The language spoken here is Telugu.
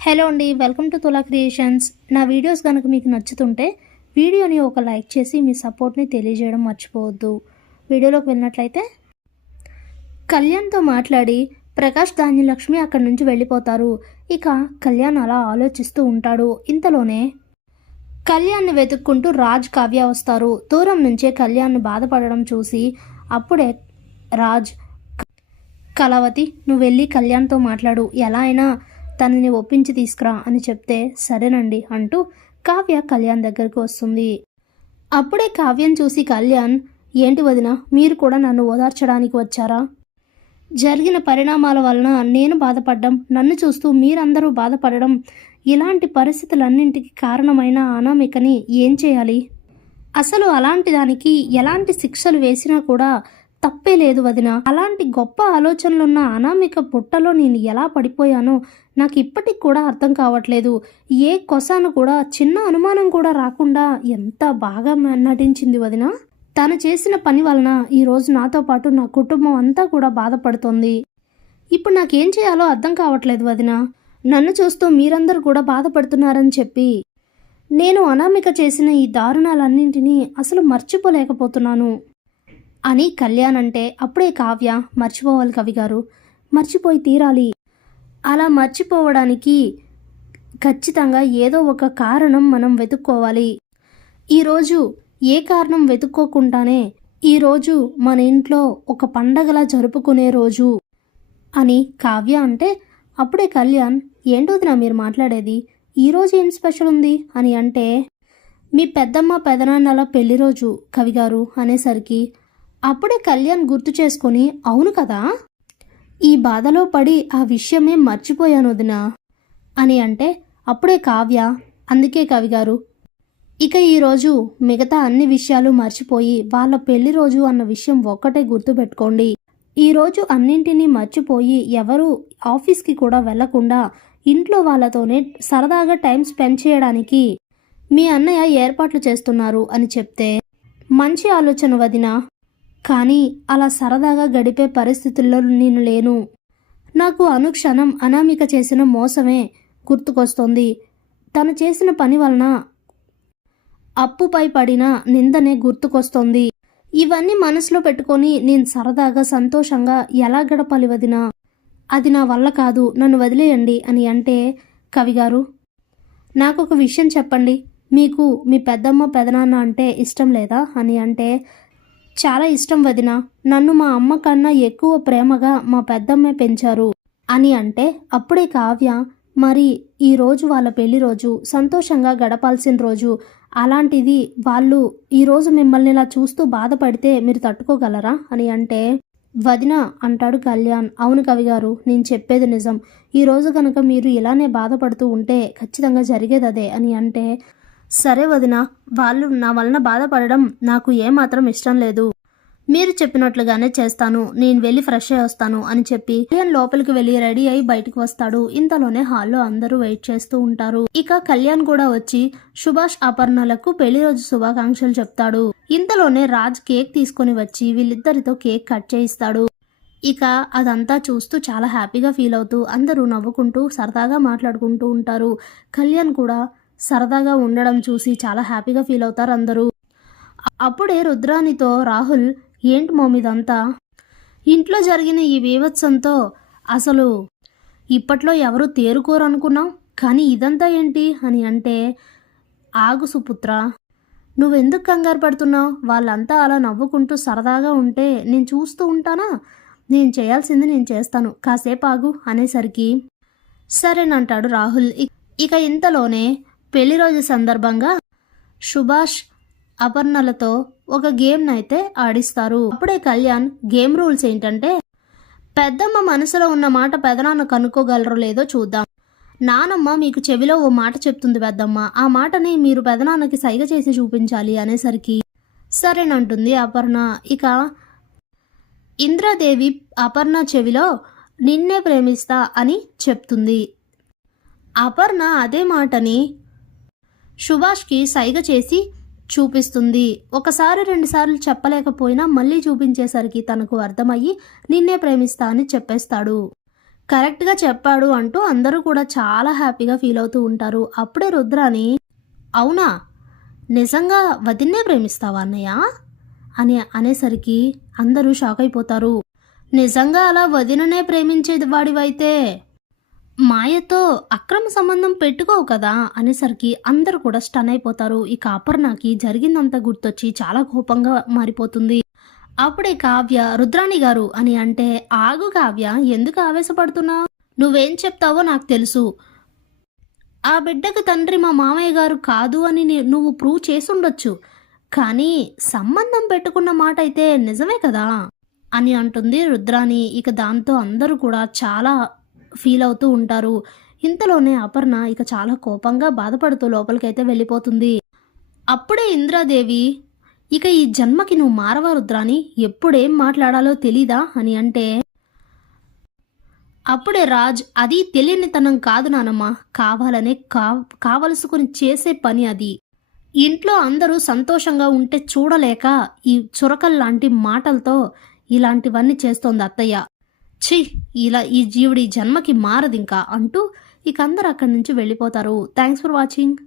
హలో అండి, వెల్కమ్ టు తులా క్రియేషన్స్. నా వీడియోస్ కనుక మీకు నచ్చుతుంటే వీడియోని ఒక లైక్ చేసి మీ సపోర్ట్ని తెలియజేయడం మర్చిపోవద్దు. వీడియోలోకి వెళ్ళినట్లయితే కళ్యాణ్తో మాట్లాడి ప్రకాష్ ధాన్యలక్ష్మి అక్కడి నుంచి వెళ్ళిపోతారు. ఇక కళ్యాణ్ అలా ఆలోచిస్తూ ఉంటాడు. ఇంతలోనే కళ్యాణ్ని వెతుక్కుంటూ రాజ్, కావ్య వస్తారు. దూరం నుంచే కళ్యాణ్ని బాధపడడం చూసి అప్పుడే రాజ్, కళావతి నువ్వు వెళ్ళి కళ్యాణ్తో మాట్లాడు, ఎలా అయినా తనని ఒప్పించి తీసుకురా అని చెప్తే సరేనండి అంటూ కావ్య కళ్యాణ్ దగ్గరకు వస్తుంది. అప్పుడే కావ్యం చూసి కళ్యాణ్, ఏంటి వదిన, మీరు కూడా నన్ను ఓదార్చడానికి వచ్చారా? జరిగిన పరిణామాల వలన నేను బాధపడ్డం, నన్ను చూస్తూ మీరందరూ బాధపడడం, ఇలాంటి పరిస్థితులన్నింటికి కారణమైన అనామికని ఏం చేయాలి? అసలు అలాంటి దానికి ఎలాంటి శిక్షలు వేసినా కూడా తప్పే లేదు వదిన. అలాంటి గొప్ప ఆలోచనలున్న అనామిక పుట్టలో నేను ఎలా పడిపోయానో నాకు ఇప్పటికి కూడా అర్థం కావట్లేదు. ఏ కొసాను కూడా చిన్న అనుమానం కూడా రాకుండా ఎంత బాగా నటించింది వదిన. తను చేసిన పని వలన ఈరోజు నాతో పాటు నా కుటుంబం అంతా కూడా బాధపడుతోంది. ఇప్పుడు నాకేం చేయాలో అర్థం కావట్లేదు వదిన. నన్ను చూస్తూ మీరందరూ కూడా బాధపడుతున్నారని చెప్పి నేను అనామిక చేసిన ఈ దారుణాలన్నింటినీ అసలు మర్చిపోలేకపోతున్నాను అని కళ్యాణ్ అంటే అప్పుడే కావ్య, మర్చిపోవాలి కవి గారు, మర్చిపోయి తీరాలి. అలా మర్చిపోవడానికి ఖచ్చితంగా ఏదో ఒక కారణం మనం వెతుక్కోవాలి. ఈరోజు ఏ కారణం వెతుక్కోకుండానే ఈరోజు మన ఇంట్లో ఒక పండగలా జరుపుకునే రోజు అని కావ్య అంటే అప్పుడే కళ్యాణ్, ఏంటోదినా మీరు మాట్లాడేది, ఈరోజు ఏం స్పెషల్ ఉంది అని అంటే మీ పెద్దమ్మ పెదనాన్నల పెళ్లి రోజు కవిగారు అనేసరికి అప్పుడే కళ్యాణ్ గుర్తు చేసుకొని, అవును కదా, ఈ బాధలో పడి ఆ విషయమే మర్చిపోయాను వదినా అని అంటే అప్పుడే కావ్య, అందుకే కవిగారు ఇక ఈరోజు మిగతా అన్ని విషయాలు మర్చిపోయి వాళ్ళ పెళ్లి రోజు అన్న విషయం ఒక్కటే గుర్తుపెట్టుకోండి. ఈరోజు అన్నింటినీ మర్చిపోయి ఎవరు ఆఫీస్కి కూడా వెళ్లకుండా ఇంట్లో వాళ్ళతోనే సరదాగా టైం స్పెండ్ చేయడానికి మీ అన్నయ్య ఏర్పాట్లు చేస్తున్నారు అని చెప్తే మంచి ఆలోచన వదినా, కానీ అలా సరదాగా గడిపే పరిస్థితుల్లో నేను లేను. నాకు అనుక్షణం అనామిక చేసిన మోసమే గుర్తుకొస్తోంది. తను చేసిన పని వలన అప్పుపై పడిన నిందనే గుర్తుకొస్తోంది. ఇవన్నీ మనసులో పెట్టుకొని నేను సరదాగా సంతోషంగా ఎలా గడపాలి వదినా? అది నా వల్ల కాదు, నన్ను వదిలేయండి అని అంటే కవిగారు, నాకొక విషయం చెప్పండి, మీకు మీ పెద్దమ్మ పెదనాన్న అంటే ఇష్టం లేదా అని అంటే చాలా ఇష్టం వదిన, నన్ను మా అమ్మ కన్నా ఎక్కువ ప్రేమగా మా పెద్దమ్మే పెంచారు అని అంటే అప్పుడే కావ్య, మరి ఈరోజు వాళ్ళ పెళ్లి రోజు, సంతోషంగా గడపాల్సిన రోజు, అలాంటిది వాళ్ళు ఈరోజు మిమ్మల్ని ఇలా చూస్తూ బాధపడితే మీరు తట్టుకోగలరా అని అంటే వదిన అంటాడు కళ్యాణ్, అవును కవిగారు, నేను చెప్పేది నిజం, ఈరోజు కనుక మీరు ఇలానే బాధపడుతూ ఉంటే ఖచ్చితంగా జరిగేది అదే అని అంటే సరే వదిన, వాళ్ళు నా వలన బాధపడడం నాకు ఏమాత్రం ఇష్టం లేదు, మీరు చెప్పినట్లుగానే చేస్తాను, నేను వెళ్ళి ఫ్రెష్ అయ్యి వస్తాను అని చెప్పి కళ్యాణ్ లోపలికి వెళ్ళి రెడీ అయి బయటకు వస్తాడు. ఇంతలోనే హాల్లో అందరూ వెయిట్ చేస్తూ ఉంటారు. ఇక కళ్యాణ్ కూడా వచ్చి సుభాష్, అపర్ణలకు పెళ్లి రోజు శుభాకాంక్షలు చెప్తాడు. ఇంతలోనే రాజ్ కేక్ తీసుకొని వచ్చి వీళ్ళిద్దరితో కేక్ కట్ చేయిస్తాడు. ఇక అదంతా చూస్తూ చాలా హ్యాపీగా ఫీల్ అవుతూ అందరూ నవ్వుకుంటూ సరదాగా మాట్లాడుకుంటూ ఉంటారు. కళ్యాణ్ కూడా సరదాగా ఉండడం చూసి చాలా హ్యాపీగా ఫీల్ అవుతారు అందరూ. అప్పుడే రుద్రానితో రాహుల్, ఏంటి మోమిదంతా, ఇంట్లో జరిగిన ఈ బీభత్సంతో అసలు ఇప్పట్లో ఎవరు తేరుకోరు అనుకున్నాం, కానీ ఇదంతా ఏంటి అని అంటే ఆగు సుపుత్ర, నువ్వెందుకు కంగారు పడుతున్నావు, వాళ్ళంతా అలా నవ్వుకుంటూ సరదాగా ఉంటే నేను చూస్తూ ఉంటానా, నేను చేయాల్సింది నేను చేస్తాను, కాసేపు ఆగు అనేసరికి సరేనంటాడు రాహుల్. ఇక ఇంతలోనే పెళ్లి రోజు సందర్భంగా సుభాష్, అపర్ణలతో ఒక గేమ్ అయితే ఆడిస్తారు. అప్పుడే కళ్యాణ్, గేమ్ రూల్స్ ఏంటంటే పెద్దమ్మ మనసులో ఉన్న మాట పెదనాన్న కనుక్కోగలరో లేదో చూద్దాం, నానమ్మ మీకు చెవిలో ఓ మాట చెప్తుంది పెద్దమ్మ, ఆ మాటని మీరు పెదనాన్నకి సైగ చేసి చూపించాలి అనేసరికి సరేనంటుంది అపర్ణ. ఇక ఇంద్రాదేవి అపర్ణ చెవిలో నిన్నే ప్రేమిస్తా అని చెప్తుంది. అపర్ణ అదే మాటని సుభాష్కి సైగ చేసి చూపిస్తుంది. ఒకసారి రెండుసార్లు చెప్పలేకపోయినా మళ్ళీ చూపించేసరికి తనకు అర్థమయ్యి నిన్నే ప్రేమిస్తా అని చెప్పేస్తాడు. కరెక్ట్గా చెప్పాడు అంటూ అందరూ కూడా చాలా హ్యాపీగా ఫీల్ అవుతూ ఉంటారు. అప్పుడే రుద్రాని, అవునా, నిజంగా వదిన్నే ప్రేమిస్తావా అన్నయ్య అని అనేసరికి అందరూ షాక్ అయిపోతారు. నిజంగా అలా వదిననే ప్రేమించేది వాడివైతే మాయతో అక్రమ సంబంధం పెట్టుకోవు కదా అనేసరికి అందరూ కూడా స్టన్ అయిపోతారు. ఇక అపర్ణకి జరిగిందంతా గుర్తొచ్చి చాలా కోపంగా మారిపోతుంది. అప్పుడే కావ్య రుద్రాణి గారు అని అంటే, ఆగు కావ్య, ఎందుకు ఆవేశపడుతున్నావు? నువ్వేం చెప్తావో నాకు తెలుసు. ఆ బిడ్డకు తండ్రి మా మామయ్య గారు కాదు అని నువ్వు ప్రూవ్ చేసుండొచ్చు, కానీ సంబంధం పెట్టుకున్న మాట అయితే నిజమే కదా అని అంటుంది రుద్రాణి. ఇక దాంతో అందరూ కూడా చాలా ఫీల్ అవుతూ ఉంటారు. ఇంతలోనే అపర్ణ ఇక చాలా కోపంగా బాధపడుతూ లోపలికైతే వెళ్ళిపోతుంది. అప్పుడే ఇంద్రాదేవి, ఇక ఈ జన్మకి నువ్వు మారవా రుద్రాని, ఎప్పుడేం మాట్లాడాలో తెలీదా అని అంటే, అప్పుడే రాజ్, అది తెలియనితనం కాదు నానమ్మ, కావాలనే కావలసుకుని చేసే పని అది. ఇంట్లో అందరూ సంతోషంగా ఉంటే చూడలేక ఈ చురకల్లాంటి మాటలతో ఇలాంటివన్నీ చేస్తోంది అత్తయ్య. ఛీ, ఇలా ఈ జీవుడి జన్మకి మారదింకా అంటూ ఇక అందరు అక్కడి నుంచి వెళ్ళిపోతారు. Thanks for watching.